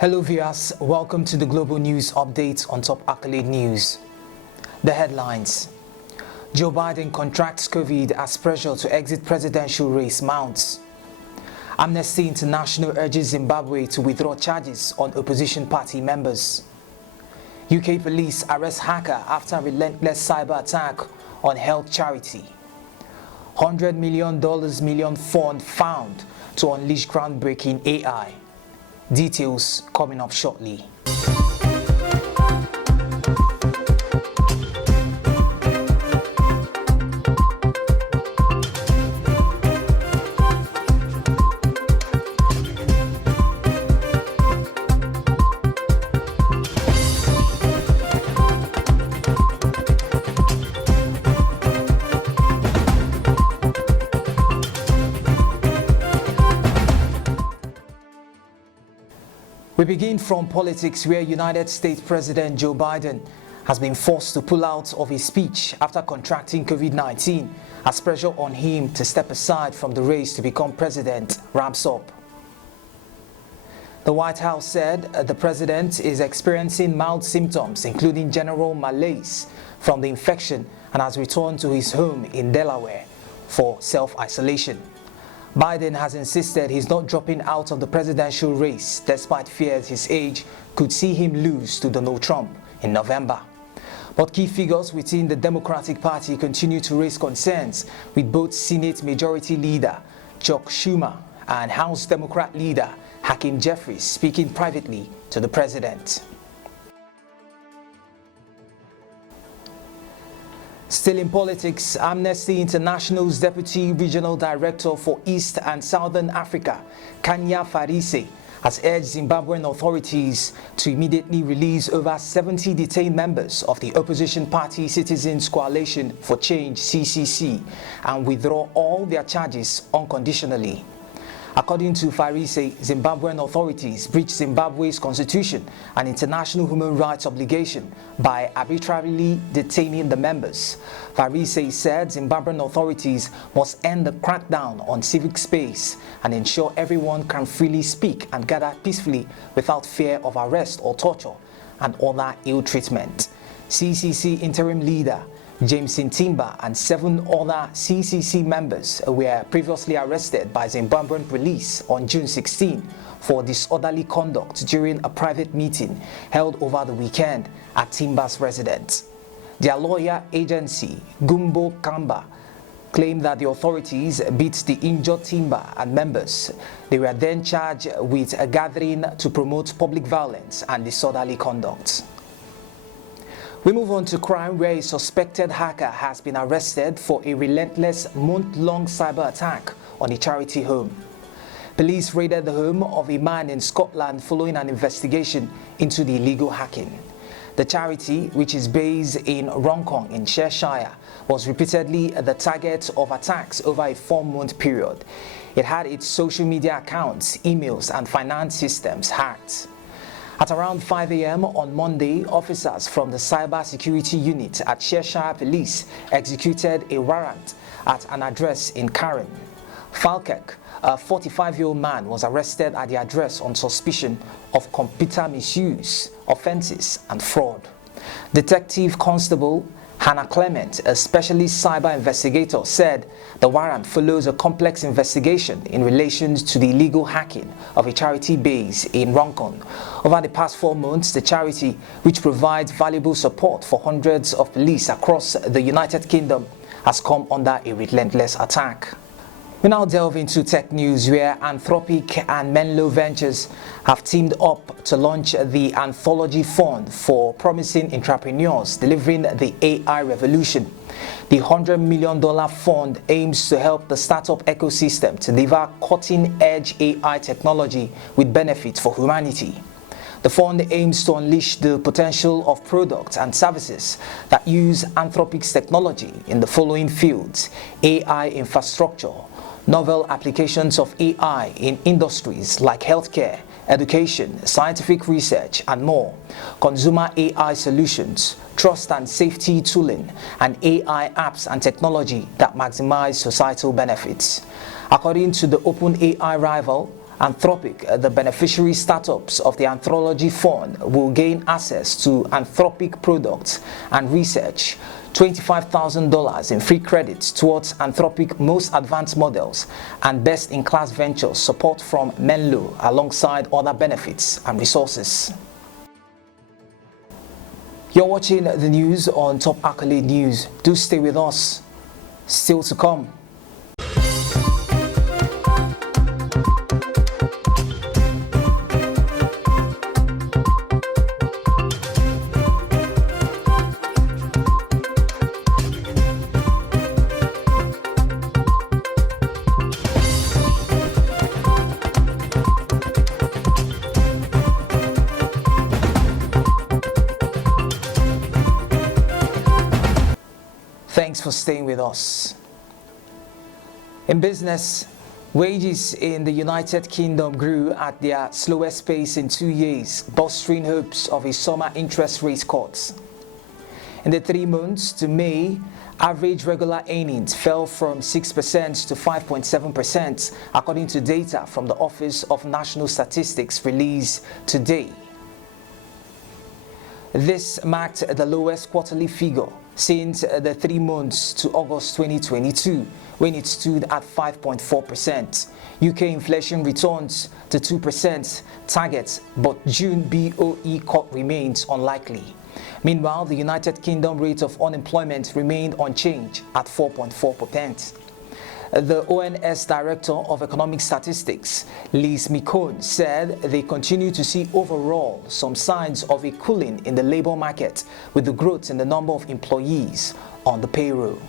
Hello viewers, welcome to the Global News Update on Top Accolade News. The headlines. Joe Biden contracts COVID as pressure to exit presidential race mounts. Amnesty International urges Zimbabwe to withdraw charges on opposition party members. UK police arrest hacker after relentless cyber attack on health charity. $100 million fund found to unleash groundbreaking AI. Details coming up shortly. We begin from politics, where United States President Joe Biden has been forced to pull out of his speech after contracting COVID-19 as pressure on him to step aside from the race to become president ramps up. The White House said the president is experiencing mild symptoms, including general malaise from the infection, and has returned to his home in Delaware for self-isolation. Biden has insisted he's not dropping out of the presidential race despite fears his age could see him lose to Donald Trump in November. But key figures within the Democratic Party continue to raise concerns, with both Senate Majority Leader Chuck Schumer and House Democrat Leader Hakeem Jeffries speaking privately to the president. Still in politics, Amnesty International's Deputy Regional Director for East and Southern Africa, Kanya Farise, has urged Zimbabwean authorities to immediately release over 70 detained members of the opposition party Citizens Coalition for Change (CCC) and withdraw all their charges unconditionally. According to Farise, Zimbabwean authorities breached Zimbabwe's constitution and international human rights obligation by arbitrarily detaining the members. Farise said Zimbabwean authorities must end the crackdown on civic space and ensure everyone can freely speak and gather peacefully without fear of arrest or torture and other ill treatment. CCC interim leader James Timber and 7 other CCC members were previously arrested by Zimbabwean police on June 16 for disorderly conduct during a private meeting held over the weekend at Timber's residence. Their lawyer agency, Gumbo Kamba, claimed that the authorities beat the injured Timber and members. They were then charged with a gathering to promote public violence and disorderly conduct. We move on to crime, where a suspected hacker has been arrested for a relentless month-long cyber attack on a charity home. Police raided the home of a man in Scotland following an investigation into the illegal hacking. The charity, which is based in Roncon in Cheshire, was repeatedly the target of attacks over a 4-month period. It had its social media accounts, emails, and finance systems hacked. At around 5 a.m. on Monday, officers from the Cyber Security Unit at Cheshire Police executed a warrant at an address in Karen. Falkirk, a 45-year-old man, was arrested at the address on suspicion of computer misuse, offences and fraud. Detective Constable Hannah Clement, a specialist cyber investigator, said the warrant follows a complex investigation in relation to the illegal hacking of a charity base in Roncon. Over the past 4 months, the charity, which provides valuable support for hundreds of police across the United Kingdom, has come under a relentless attack. We now delve into tech news, where Anthropic and Menlo Ventures have teamed up to launch the Anthology Fund for promising entrepreneurs delivering the AI revolution. The $100 million fund aims to help the startup ecosystem to deliver cutting-edge AI technology with benefits for humanity. The fund aims to unleash the potential of products and services that use Anthropic's technology in the following fields: AI infrastructure, novel applications of AI in industries like healthcare, education, scientific research, and more, consumer AI solutions, trust and safety tooling, and AI apps and technology that maximize societal benefits. According to the OpenAI rival, Anthropic, the beneficiary startups of the Anthropology Fund, will gain access to Anthropic products and research, $25,000 in free credits towards Anthropic most advanced models and best-in-class ventures support from Menlo alongside other benefits and resources. You're watching the news on Top Accolade News. Do stay with us. Still to come. Thanks for staying with us. In business, wages in the United Kingdom grew at their slowest pace in 2 years, bolstering hopes of a summer interest rate cut. In the 3 months to May, average regular earnings fell from 6% to 5.7%, according to data from the Office of National Statistics released today. This marked the lowest quarterly figure since the 3 months to August 2022, when it stood at 5.4%. UK inflation returns to 2% target, but June BOE cut remains unlikely. Meanwhile, the United Kingdom rate of unemployment remained unchanged at 4.4%. The ONS Director of Economic Statistics, Liz Mikon, said they continue to see overall some signs of a cooling in the labor market with the growth in the number of employees on the payroll.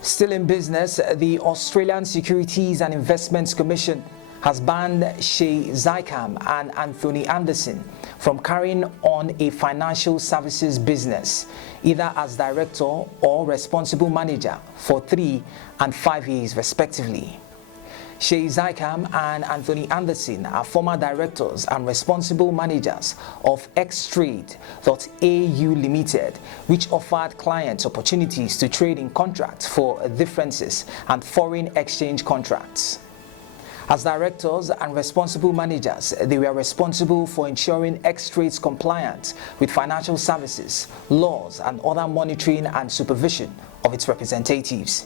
Still in business, the Australian Securities and Investments Commission has banned Shay Zykam and Anthony Anderson from carrying on a financial services business, either as director or responsible manager, for 3 and 5 years respectively. Shay Zykam and Anthony Anderson are former directors and responsible managers of Xtrade.au Limited, which offered clients opportunities to trade in contracts for differences and foreign exchange contracts. As directors and responsible managers, they were responsible for ensuring Xtrade's compliance with financial services, laws, and other monitoring and supervision of its representatives.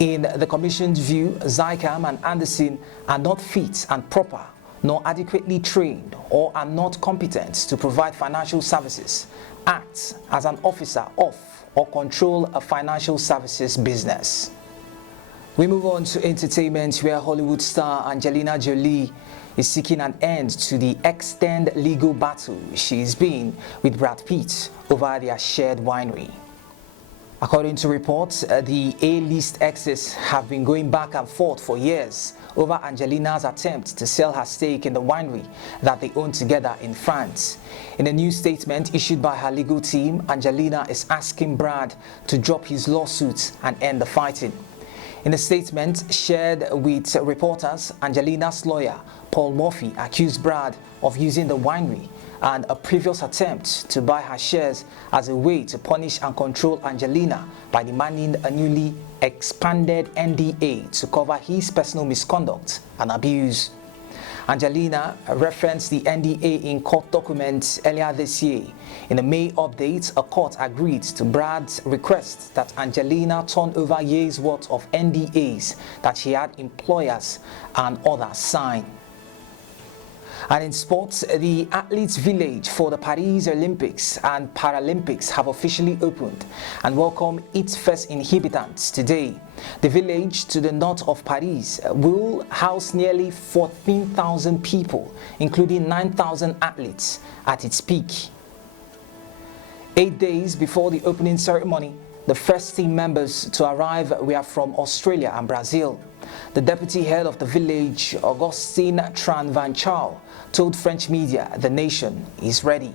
In the Commission's view, Zykam and Anderson are not fit and proper, nor adequately trained, or are not competent to provide financial services, act as an officer of, or control a financial services business. We move on to entertainment, where Hollywood star Angelina Jolie is seeking an end to the extended legal battle she's been with Brad Pitt over their shared winery. According to reports, the A-list exes have been going back and forth for years over Angelina's attempt to sell her stake in the winery that they own together in France. In a new statement issued by her legal team, Angelina is asking Brad to drop his lawsuits and end the fighting. In a statement shared with reporters, Angelina's lawyer, Paul Murphy, accused Brad of using the winery and a previous attempt to buy her shares as a way to punish and control Angelina by demanding a newly expanded NDA to cover his personal misconduct and abuse. Angelina referenced the NDA in court documents earlier this year. In a May update, a court agreed to Brad's request that Angelina turn over years' worth of NDAs that she had employers and others sign. And in sports, the Athletes Village for the Paris Olympics and Paralympics have officially opened and welcomed its first inhabitants today. The village to the north of Paris will house nearly 14,000 people, including 9,000 athletes at its peak. 8 days before the opening ceremony, the first team members to arrive were from Australia and Brazil. The deputy head of the village, Augustine Tran Van Chau, told French media the nation is ready.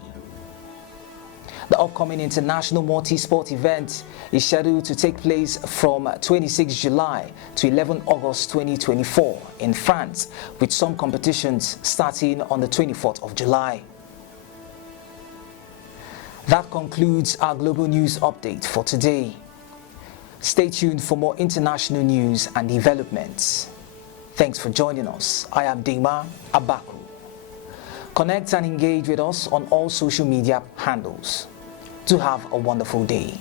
The upcoming international multi-sport event is scheduled to take place from 26 July to 11 August 2024 in France, with some competitions starting on the 24th of July. That concludes our global news update for today. Stay tuned for more international news and developments. Thanks for joining us. I am Dima Abaku. Connect and engage with us on all social media handles. Do have a wonderful day.